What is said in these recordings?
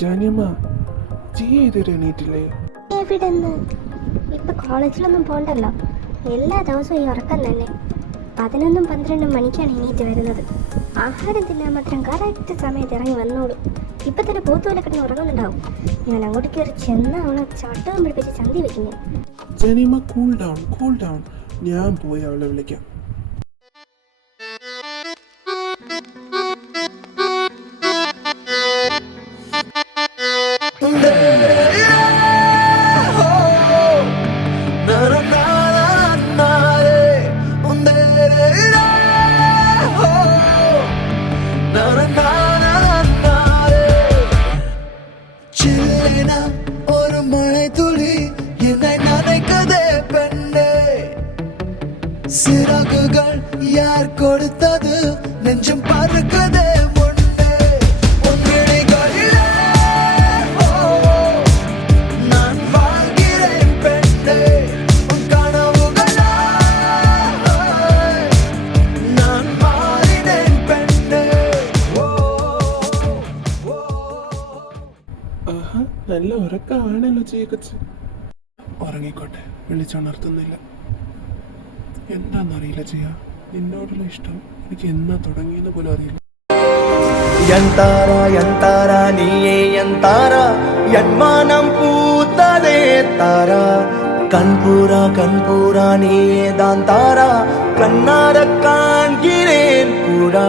ജാനിയമ്മ, ജിയ ഇതുവരെ എണീറ്റില്ലേ? എവിടെന്ന്? ഇപ്പൊ കോളേജിലൊന്നും പോണ്ടല്ലോ, എല്ലാ ദിവസവും ഈ ഉറക്കം തന്നെ. 11-12 മണിക്കാണ് എണീറ്റ് വരുന്നത്. ആഹാരം തിന്നാൻ മാത്രം കറക്റ്റ് സമയത്ത് ഇറങ്ങി വന്നോളൂ. ഇപ്പൊ തന്നെ പോത്തുപോലെ കിടന്ന് ഉറങ്ങുന്നുണ്ടാവും. ഞാൻ അങ്ങോട്ട് കയറി ചെന്ന് അവളെ ചട്ടവും പിടിപ്പിച്ച് ചന്തി വെക്കുന്നു. ജാനിയമ്മ, കൂൾ ഡൗൺ. ഞാൻ പോയി അവളെ വിളിക്കാം. ஒரு மழை துளி என்னை நனைக்கதே பெண்ணே, சிறகுகள் யார் கொடுத்தது, நெஞ்சம் பறக்குதே முன்னே. உன்னிடைகளிலே நான் வாழ்கிறேன் பெண்ணே, உன் கனவுகளா நான் மாறினேன் பெண்ணே. ആഹാ, നല്ല ഉറക്കമാണല്ലോ ചെയ്യക്കച്ച്. ഉറങ്ങിക്കോട്ടെ, വിളിച്ചുണർത്തുന്നില്ല. എന്താണെന്നറിയില്ല ചെയ്യാ, നിന്നോടുള്ള ഇഷ്ടം എനിക്ക് എന്നാ തുടങ്ങിയെന്ന് പോലും അറിയില്ല. ಎಂತಾರ ನೀಯೇ ಎಂತಾರ, ಎನ್ಮಾನಂ ಪೂತದೆ ತಾರ, கண்பூரா நீயே தான் தாரா, கண்ணார காண்கிறேன் கூடா.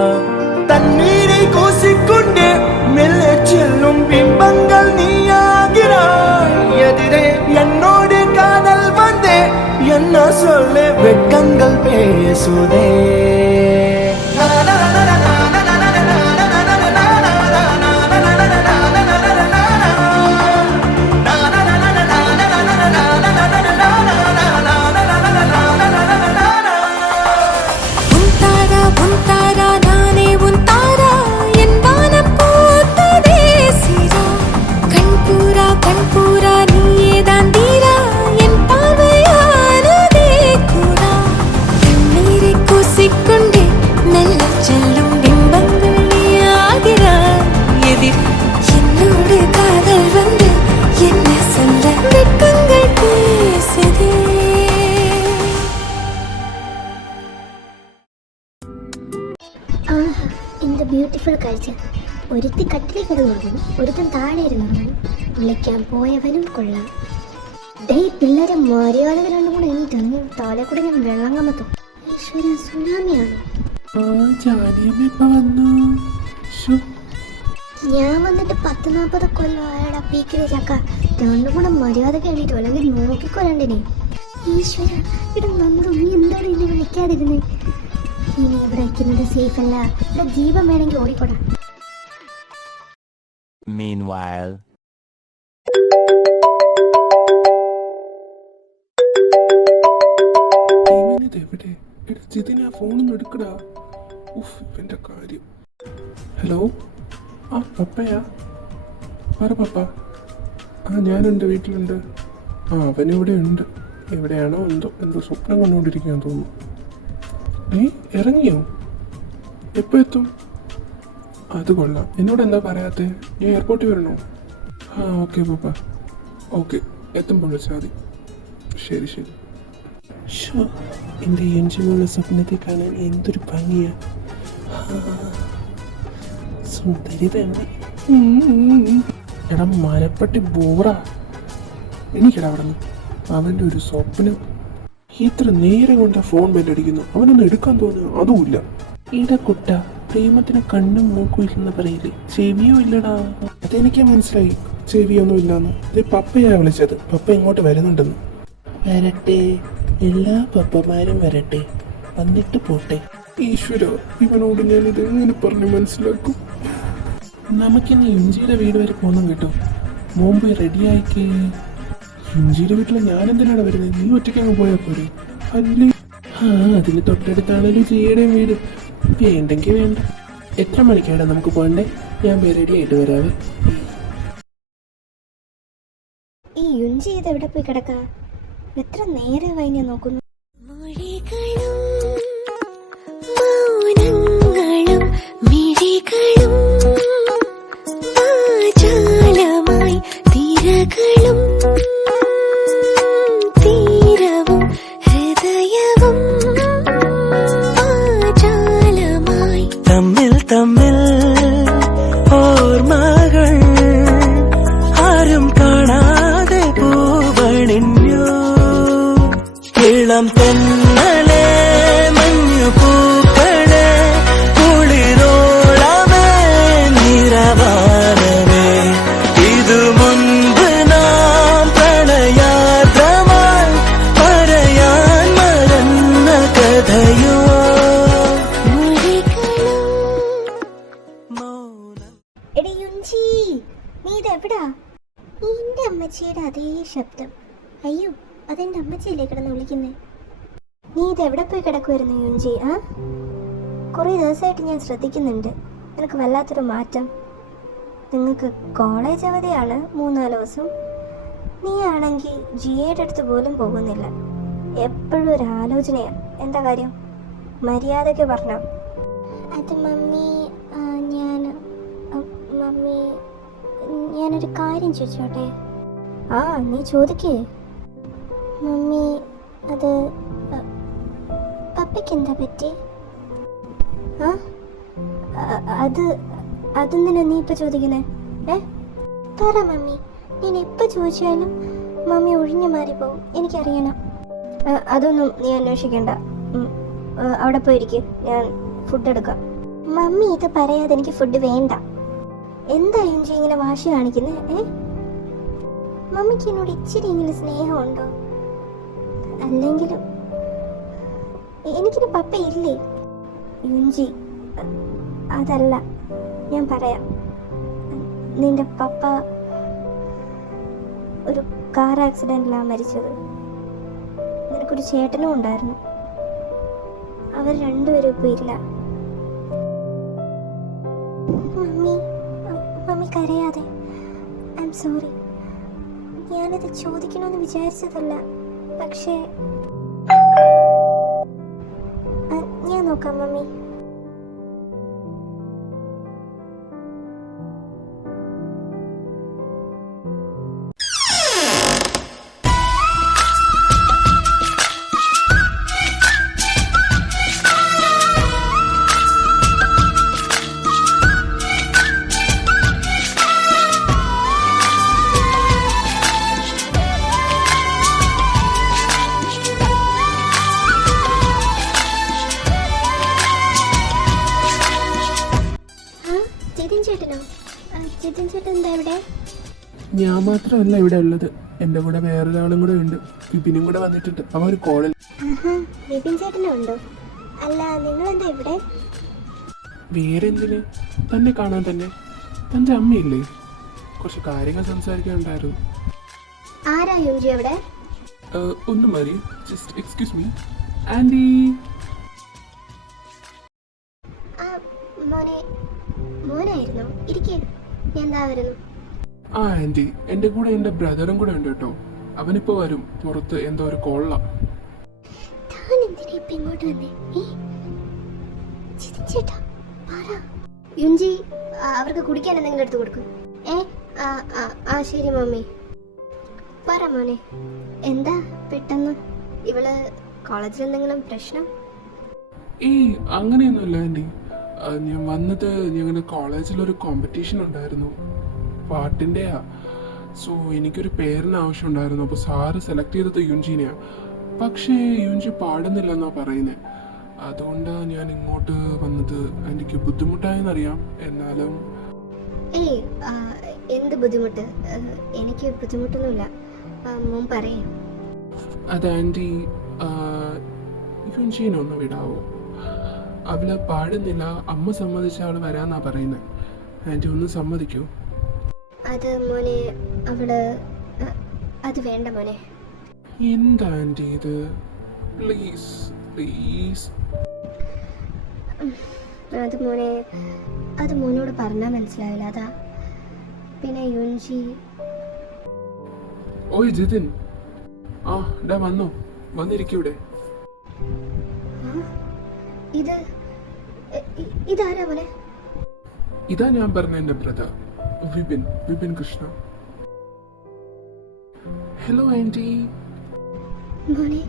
தண்ணீரை கூசிக்கொண்டே மெல்ல செல்லும் பிம்பங்கள் நீயாகிறாய். எதிரே என்னோடு காதல் வந்தே, என்ன சொல்ல வெட்கங்கள் பேசுதே. ബ്യൂട്ടിഫുൾ കാഴ്ച. ഒരുത്തി കട്ടിലിൽ കിടന്നുറങ്ങുന്നു, ഒരുത്തൻ താഴെ ഇരുന്നുറങ്ങുന്നു. വിളിക്കാൻ പോയവനും കൊള്ളാം. പിള്ളേരെ മര്യാദകൾ രണ്ടും കൂടെ എണീറ്റാണ് താഴെ കൂടെ ഞാൻ വെള്ളം കമ്മത്തും. ഈശ്വര, സുനാമിയാണോ? ഞാൻ വന്നിട്ട് 10-40 കൊല്ലം ആയടാ പീക്കിലെ ചക്ക. രണ്ടും കൂടെ മര്യാദക്ക് എണീറ്റോ, അല്ലെങ്കിൽ നോക്കിക്കൊല്ലണ്ടിനെ. ഈശ്വര, ഇവിടെ നന്ദു, നീ എന്താണ് എന്നെ വിളിക്കാതിരുന്നേ? ഇനി ഇവിടെ വയ്ക്കുന്നത് സേഫ് അല്ല. ഇവിടെ ജീവൻ വേണമെങ്കിൽ ഓടിക്കോടാ. Meanwhile, ഹലോ, ആ പപ്പയാ? പറ പപ്പ. ഞാനുണ്ട്, വീട്ടിലുണ്ട്. അവനിവിടെ ഉണ്ട്. എവിടെയാണോ എന്തോ സ്വപ്നം കണ്ടുകൊണ്ടിരിക്കുകയാന്ന് തോന്നുന്നു. ഇറങ്ങിയോ? എപ്പോ എത്തും? അത് കൊള്ളാം. എന്നോട് എന്താ പറയാത്തെ? ഞാൻ എയർപോർട്ടിൽ വരണോ? ഓക്കെ പപ്പ, ഓക്കെ, എത്തുമ്പോൾ വിളിച്ചാൽ മതി. ശരി. എൻ്റെ എൻജിനുള്ള സ്വപ്നത്തെ കാണാൻ എന്തൊരു ഭംഗിയാ. സുന്ദരി തന്നെ. എടാ മരപ്പട്ടി ബോറാ, എനിക്കെടാ അവിടെ നിന്ന്. അവൻ്റെ ഒരു സ്വപ്നം. ഇത്ര നേരം കൊണ്ട് ഫോൺ ബെല്ലടിക്കുന്നു, അവനൊന്ന് എടുക്കാൻ തോന്നുന്നു, അതുമില്ല. ഇടക്കുട്ട, പ്രേമത്തിന് കണ്ണും മൂക്കും ഇല്ലെന്ന് പറയില്ലേ, ചെവിയോ ഇല്ലടാ. അതെനിക്ക് മനസ്സിലായി, ചെവിയൊന്നും ഇല്ലാന്ന്. ഇത് പപ്പയാ വിളിച്ചത്. പപ്പ ഇങ്ങോട്ട് വരുന്നുണ്ടെന്ന്. വരട്ടെ, എല്ലാ പപ്പമാരും വരട്ടെ, വന്നിട്ട് പോട്ടെ. ഈശ്വര, ഇവനോട് ഞാൻ ഇതെങ്ങനെ പറഞ്ഞ് മനസ്സിലാക്കും? നമുക്കിന്ന് ഇഞ്ചിയുടെ വീട് വരെ പോകുന്നു കേട്ടോ. മുമ്പ് റെഡിയായിക്കേ. ഇഞ്ചിയുടെ വീട്ടിൽ ഞാനെന്തിനാണ് വരുന്നത്? നീ ഒറ്റയ്ക്ക് അങ്ങ് പോയാൽ പോരെ? അല്ലേ, അതിന് തൊട്ടടുത്താണല്ലോ ജിയുടെയും വീട്. വേണ്ടെങ്കിൽ വേണ്ട. എത്ര മണിക്കാണ് നമുക്ക് പോകണ്ടേ? ഞാൻ റെഡി ആയിട്ട് വരാവേ. ഈ യുഞ്ചി ഇത് എവിടെ പോയി കിടക്കാ? എത്ര നേരമായി ഞാൻ നോക്കുന്നു. മൗനങ്ങളും മിഴികളും തമ്മിൽ ഓർമ്മകൾ ആരും കാണാതെ പൂവണിഞ്ഞു. ഇളം തെന്നലെ മഞ്ഞു പൂക്കളെ കുളിരോളമേ നിറവാനമേ ഇതു മുൻപ് നാം പ്രണയാർദ്രമായി പറയാൻ മറന്ന കഥയോ മൗനം. എടി യുഞ്ചി, നീ ഇതെവിടാ? നിന്റെ അമ്മച്ചിയുടെ അതേ ശബ്ദം. അയ്യോ, അതെന്റെ അമ്മച്ചിയല്ലേ കിടന്ന് വിളിക്കുന്നേ. നീ ഇതെവിടെ പോയി കിടക്കുമായിരുന്നു യുഞ്ചി? കുറേ ദിവസമായിട്ട് ഞാൻ ശ്രദ്ധിക്കുന്നുണ്ട്, നിനക്ക് വല്ലാത്തൊരു മാറ്റം. നിങ്ങൾക്ക് കോളേജ് അവധിയാണ് 3-4 ദിവസം. നീ ആണെങ്കിൽ ജിയുടെ അടുത്ത് പോലും പോകുന്നില്ല. എപ്പോഴും ഒരു ആലോചനയാണ്. എന്താ കാര്യം? മര്യാദയ്ക്ക് പറഞ്ഞോ. അത് മമ്മി, മമ്മി ഞാനൊരു കാര്യം ചോദിച്ചോട്ടെ? നീ ചോദിക്കേ. മമ്മി, അത് പപ്പയ്ക്ക് എന്താ പറ്റി? അതെന്തിനാ നീ ഇപ്പം ചോദിക്കുന്നേ? പറ മമ്മി, ഞാൻ എപ്പോൾ ചോദിച്ചാലും മമ്മി ഒഴിഞ്ഞു മാറിപ്പോവും. എനിക്കറിയണം. അതൊന്നും നീ അന്വേഷിക്കണ്ട. അവിടെ പോയിരിക്കും, ഞാൻ ഫുഡ് എടുക്കാം. മമ്മി ഇത് പറയാതെ എനിക്ക് ഫുഡ് വേണ്ട. എന്താ യുഞ്ചി ഇങ്ങനെ വാശി കാണിക്കുന്നേ? മമ്മിക്ക് എന്നോട് ഇച്ചിരിയെങ്കിലും സ്നേഹമുണ്ടോ? അല്ലെങ്കിലും എനിക്കൊരു പപ്പ ഇല്ലേ യുഞ്ചി? അതല്ല, ഞാൻ പറയാം. നിന്റെ പപ്പ ഒരു കാർ ആക്സിഡന്റിലാണ് മരിച്ചത്. നിനക്കൊരു ചേട്ടനും ഉണ്ടായിരുന്നു. അവർ രണ്ടുപേരും ഇപ്പോൾ ഇല്ല. മമ്മി കരയാതെ. I am sorry. ഞാനത് ചോദിക്കണമെന്ന് വിചാരിച്ചതല്ല, പക്ഷേ ഞാൻ നോക്കാം മമ്മി. ജിതിൻ ചേട്ടൻ എന്താ ഇവിടെ? ഞാൻ മാത്രമല്ല ഇവിടെ ഉള്ളത്, എൻ്റെ കൂടെ വേറൊരാളും കൂടെ ഉണ്ട്. വിപിനും കൂടെ വന്നിട്ടുണ്ട്. അവൻ ഒരു കോളിൽ. വിപിൻ ചേട്ടനും ഉണ്ടോ? അല്ല, നിങ്ങളെന്താ ഇവിടെ? വേറെ എന്തിന്? തന്നെ കാണാൻ തന്നെ. തൻ്റെ അമ്മയില്ലേ? കുറച്ച് കാര്യങ്ങൾ സംസാരിക്കാനുണ്ടായിരുന്നു. ആരാ യുഞ്ചി അവിടെ? ഒന്നും മതി. Just excuse me aunty. മോനായിരുന്നു. ഇരിക്കേ, എന്താ വരുന്നു? ആൻറ്റി, എൻ്റെ കൂടെ എൻ്റെ ബ്രദറും കൂടെ ഉണ്ട് കേട്ടോ. അവനിപ്പോ വരും. പുറത്ത് എന്തോ ഒരു കോളാ. ഇങ്ങോട്ട് വന്നേ. ചേട്ടാ യുഞ്ചി, അവർക്ക് കുടിക്കാൻ എന്തെങ്കിലും എടുത്ത് കൊടുക്കും. ശരി മമ്മി. പറ മോനെ, എന്താ പെട്ടെന്ന്? ഇവള് കോളേജിൽ എന്തെങ്കിലും പ്രശ്നം? അങ്ങനെയൊന്നുമില്ല ആൻറ്റി. ഞാൻ വന്നത്, ഞങ്ങളുടെ കോളേജിലൊരു കോമ്പറ്റീഷൻ ഉണ്ടായിരുന്നു, പാട്ടിൻ്റെയാ. സോ എനിക്കൊരു പേരിന് ആവശ്യമുണ്ടായിരുന്നു. അപ്പോൾ സാറ് സെലക്ട് ചെയ്തത് യുഞ്ചിനെയാണ്. പക്ഷേ യുഞ്ചി പാടുന്നില്ലെന്നാ പറയുന്നത്. അതുകൊണ്ടാണ് ഞാൻ ഇങ്ങോട്ട് വന്നത്. എനിക്ക് ബുദ്ധിമുട്ടായെന്നറിയാം, എന്നാലും. എന്ത് ബുദ്ധിമുട്ട്? എനിക്ക് ബുദ്ധിമുട്ടൊന്നുമില്ല. മോൻ പറയേ. അത് ആൻറ്റി, യുഞ്ചീനെ ഒന്ന് വിടാവോ? അവള് പാടുന്നില്ല. അമ്മ സമ്മതിച്ച അവള് വരാന്നാ പറയുന്നത്. ആൻറ്റി ഒന്ന് സമ്മതിക്കൂ? അത് മോനെ, അവള് അത് വേണ്ട മോനെ. എന്താ ആൻറ്റി ഇത്? Please please. അത് മോനെ, അത് മോനോട് പറഞ്ഞാൽ മനസ്സിലാവില്ല. അതാ. പിന്നെ യുഞ്ചി. ഓയ് ജിതിൻ, വന്നോ? വന്നിരിക്കൂടെ? ഇതാരാ മോനെ? ഇതാ ഞാൻ പറഞ്ഞ എൻ്റെ brother Vipin Krishna. Hello aunty. മോനെ,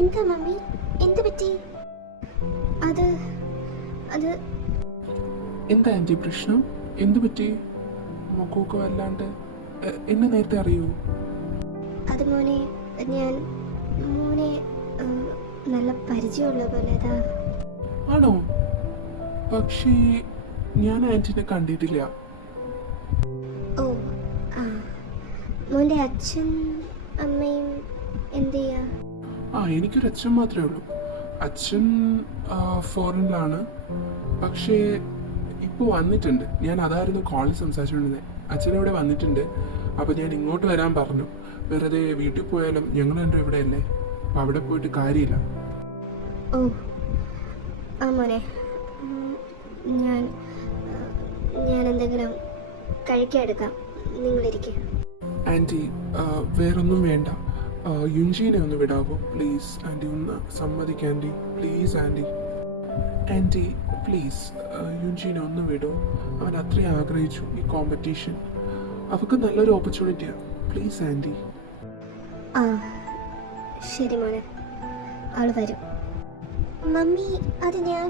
എന്താ മമ്മി, എന്ത് പറ്റി? അത് അത് എന്താ ആൻറ്റി പ്രശ്നം? എന്തു പറ്റി? മുഖമൊക്കെ വല്ലാണ്ട്. എന്നെ നേരത്തെ അറിയൂ? അത് മോനെ, ഞാൻ മോനെ നല്ല പരിചയമുള്ള പോലെ അതാ. ആണോ? പക്ഷേ ഞാൻ ആൻറ്റിനെ കണ്ടിട്ടില്ല. ഓ ആ, മോൻ്റെ അച്ഛൻ അമ്മയും എന്ത് ചെയ്യാ? എനിക്കൊരു അച്ഛൻ മാത്രമേ ഉള്ളൂ. അച്ഛൻ ഫോറിനിലാണ്, പക്ഷേ ഇപ്പോൾ വന്നിട്ടുണ്ട്. ഞാൻ അതായിരുന്നു കോളിൽ സംസാരിച്ചുകൊണ്ടിരുന്നത്. അച്ഛനിവിടെ വന്നിട്ടുണ്ട്. അപ്പോൾ ഞാൻ ഇങ്ങോട്ട് വരാൻ പറഞ്ഞു. വെറുതെ വീട്ടിൽ പോയാലും ഞങ്ങൾ രണ്ടും ഇവിടെ അല്ലേ, അപ്പം അവിടെ പോയിട്ട് കാര്യമില്ല. ഓ ആ മോനെ, ഞാൻ എന്തെങ്കിലും കഴിക്കാൻ എടുക്കാം, നിങ്ങളിരിക്കുക. ആൻറ്റി വേറൊന്നും വേണ്ട. യുഞ്ചീനെ ഒന്ന് വിടാവോ പ്ലീസ്? ആൻറ്റി ഒന്ന് സമ്മതിക്കുക aunty, please aunty. Aunty please യുഞ്ചീനെ ഒന്ന് വിടൂ. അവൻ അത്രയും ആഗ്രഹിച്ചു ഈ കോമ്പറ്റീഷൻ. അവർക്ക് നല്ലൊരു ഓപ്പർച്യൂണിറ്റിയാണ്. Please anti. ആ ശരി മോനെ, ആള് വരും. മമ്മി അത് ഞാൻ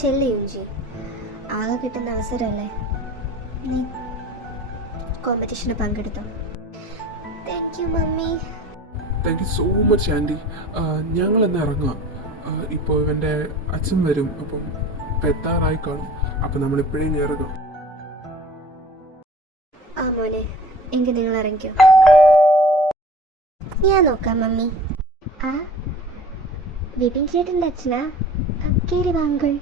ചെല്ലയുഞ്ചി, ആകെ കിട്ടുന്ന അവസരമല്ലേ, നീ കോമ്പറ്റീഷന് പങ്കെടുത്തോ. Thank you mummy. Thank you so much aunty. ഞങ്ങൾ എന്ന് ഇറങ്ങുക. ഇപ്പോൾ ഇവൻ്റെ അച്ഛൻ വരും, അപ്പം പെത്താറായി കാണും. അപ്പം നമ്മൾ എപ്പോഴും ഇറങ്ങും. ആ മോനെ, എങ്കിൽ നിങ്ങൾ ഇറങ്ങിക്കോ, ഞാൻ നോക്കാം മമ്മി. ആ വിപിൻ ചേട്ടൻ്റെ അച്ഛനാ? കേറി വാങ്കൾ.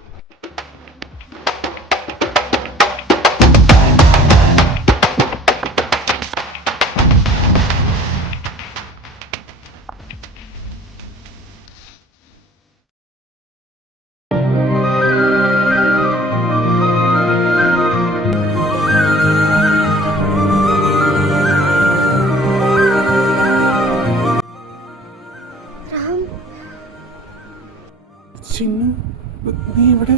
ചിന്നു, നീ ഇവിടെ?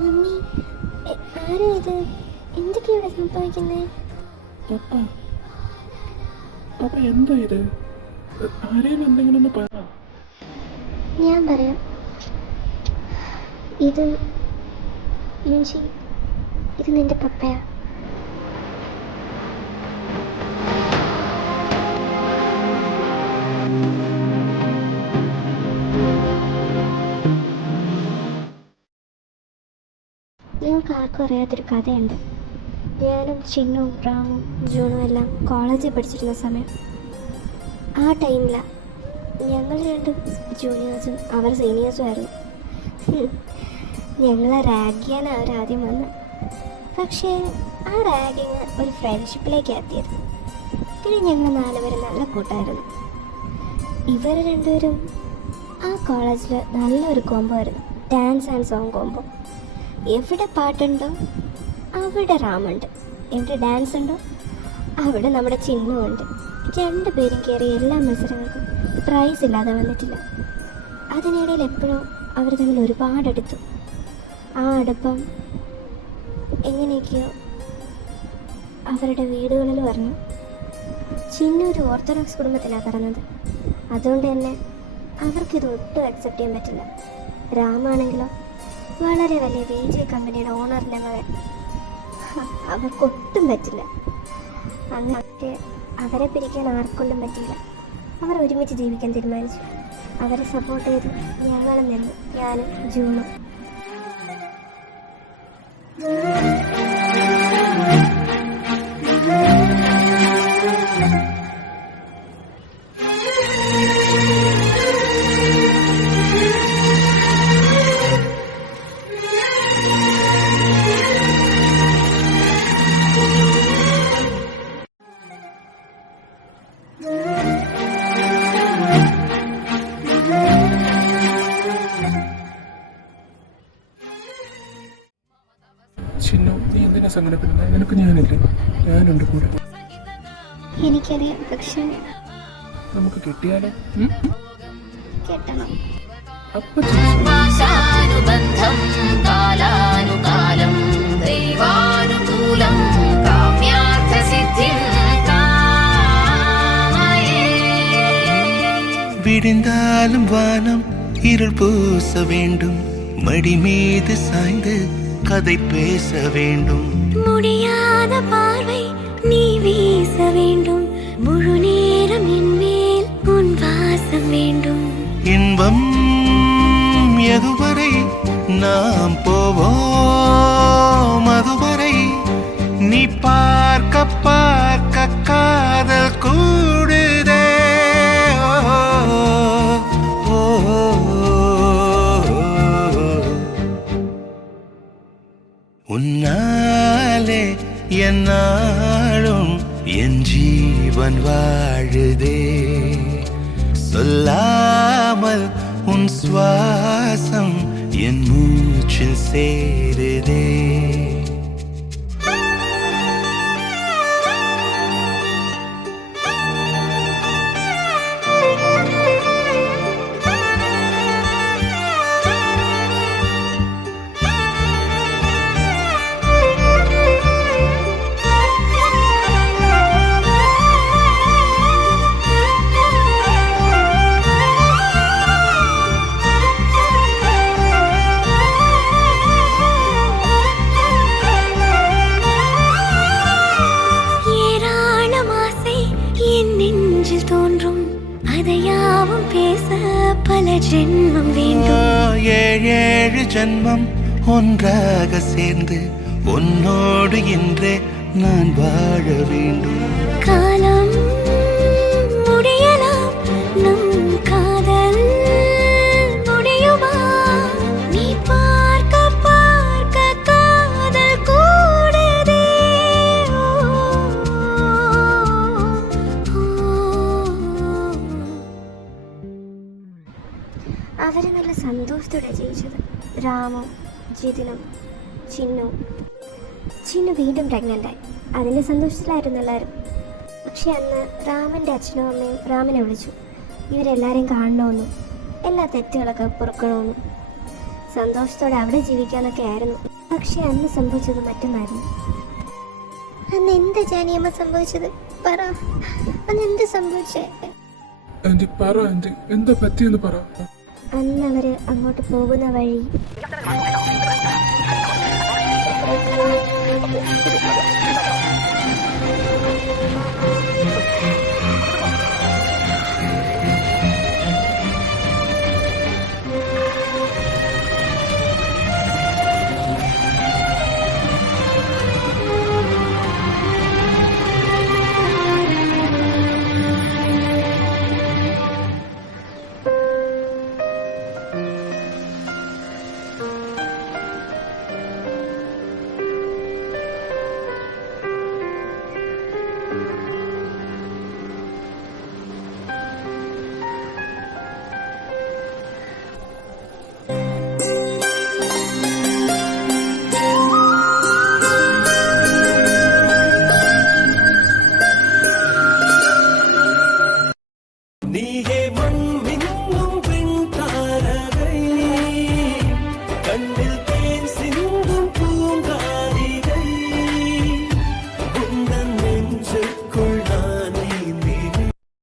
മമ്മി, ആരാ ഇത്? എന്തൊക്കെയാ ഇവിടെ സംഭവിക്കുന്നത്? പപ്പ, പപ്പ എന്താ ഇത്? ആരെയും എന്തെങ്കിലും ഒന്ന് പറ. ഞാൻ പറയാം. ഇത് യുഞ്ചി, ഇത് നിന്റെ പപ്പയാ. നിങ്ങൾക്ക് ആർക്കും അറിയാത്തൊരു കഥയുണ്ട്. ഞാനും ചിന്നും റാമും ജൂണും എല്ലാം കോളേജിൽ പഠിച്ചിരുന്ന സമയം, ആ ടൈമിലാണ് ഞങ്ങൾ രണ്ടും ജൂനിയേഴ്സും അവർ സീനിയേഴ്സും ആയിരുന്നു. ഞങ്ങളെ റാഗ് ചെയ്യാൻ അവരാദ്യം വന്ന്, പക്ഷേ ആ റാഗിങ് ഒരു ഫ്രണ്ട്ഷിപ്പിലേക്ക് എത്തിയത്. പിന്നെ ഞങ്ങൾ 4 പേരും നല്ല കൂട്ടായിരുന്നു. ഇവർ രണ്ടുപേരും ആ കോളേജിൽ നല്ലൊരു കോംബോ ആയിരുന്നു, ഡാൻസ് ആൻഡ് സോങ് കോംബോ. എവിടെ പാട്ടുണ്ടോ അവിടെ റാമുണ്ട്, എവിടെ ഡാൻസ് ഉണ്ടോ അവിടെ നമ്മുടെ ചിഹ്നമുണ്ട്. 2 പേരും കയറിയ എല്ലാ മത്സരങ്ങൾക്കും പ്രൈസ് ഇല്ലാതെ വന്നിട്ടില്ല. അതിനിടയിൽ എപ്പോഴും അവർ തമ്മിൽ ഒരുപാട് അടുത്തു. ആ അടുപ്പം എങ്ങനെയൊക്കെയോ അവരുടെ വീടുകളിൽ പറഞ്ഞു. ചിന്നു ഒരു ഓർത്തഡോക്സ് കുടുംബത്തിലാണ് പറഞ്ഞത്, അതുകൊണ്ട് തന്നെ അവർക്കിത് ഒട്ടും അക്സെപ്റ്റ് ചെയ്യാൻ പറ്റില്ല. രാമാണെങ്കിലോ വളരെ വലിയ VJ കമ്പനിയുടെ ഓണറിൻ്റെ മകൻ, അവർക്കൊട്ടും പറ്റില്ല. അങ്ങനെ അവരെ പിരിക്കാൻ ആർക്കൊണ്ടും പറ്റില്ല. അവർ ഒരുമിച്ച് ജീവിക്കാൻ തീരുമാനിച്ചു. അവരെ സപ്പോർട്ട് ചെയ്ത് ഞങ്ങളും നിന്നു, ഞാനും ജൂണും. അങ്ങനെ പിന്നെ നിനക്ക് ഞാനില്ലേ, ഞാനുണ്ട് കൂടെ. എനിക്കറിയാം, പക്ഷെ നമുക്ക് കിട്ടിയാലോ? കെട്ടണം. അപ്പൊ ആശാനുബന്ധം കാലാനുകാലം ദൈവാനുകൂലം കാമ്യാർത്ഥസിദ്ധിം കാമയേ. விடிந்தாலும் வானம் இருள் பூச வேண்டும், மடி மீது சாய்ந்து கதை பேச வேண்டும். முடியாத பார்வை நீ வீச வேண்டும், முழு நேரம் என் மேல் உன் வாசம் வேண்டும். இன்பம் எதுவரை நாம் போவோம், அதுவரை நீ பார்க்க பார்க்க காதல் கூடுதே. ஓ, ஓ, உன்னாலே என்னாலும் என் ஜீவன் வாழுதே. சொல்லாமல் உன் சுவாசம் என் மூச்சில் சேருதே. தோன்றும் அதையாவும் பேச பல ஜென்மம் வேண்டும். ஏழேழு ஜென்மம் ஒன்றாக சேர்ந்து உன்னோடு இன்றே நான் வாழ வேண்டும். காலம் முடியலாம், நம் காதல் முடியுமா? நீ பார்க்க பார்க்க காதல் கூடுதே. അവര് നല്ല സന്തോഷത്തോടെ ജയിച്ചത്. രാമു, ജിതിനും, ചിന്നു വീണ്ടും പ്രഗ്നൻ്റായി. അതിൻ്റെ സന്തോഷത്തിലായിരുന്നു എല്ലാവരും. പക്ഷെ അന്ന് രാമൻ്റെ അച്ഛനും അമ്മയും രാമനെ വിളിച്ചു. ഇവരെല്ലാവരെയും കാണണമെന്നും എല്ലാ തെറ്റുകളൊക്കെ പൊറുക്കണമെന്നും സന്തോഷത്തോടെ അവിടെ ജീവിക്കാനൊക്കെ ആയിരുന്നു. പക്ഷെ അന്ന് സംഭവിച്ചത് മറ്റൊന്നായിരുന്നു. അന്ന് എന്താ ജാനിയമ്മ സംഭവിച്ചത്? പറ, അന്ന് എന്ത് സംഭവിച്ചേ? പറ, എന്താ പറ്റിയെന്ന് പറ. അന്ന് അവര് അങ്ങോട്ട് പോകുന്ന വഴി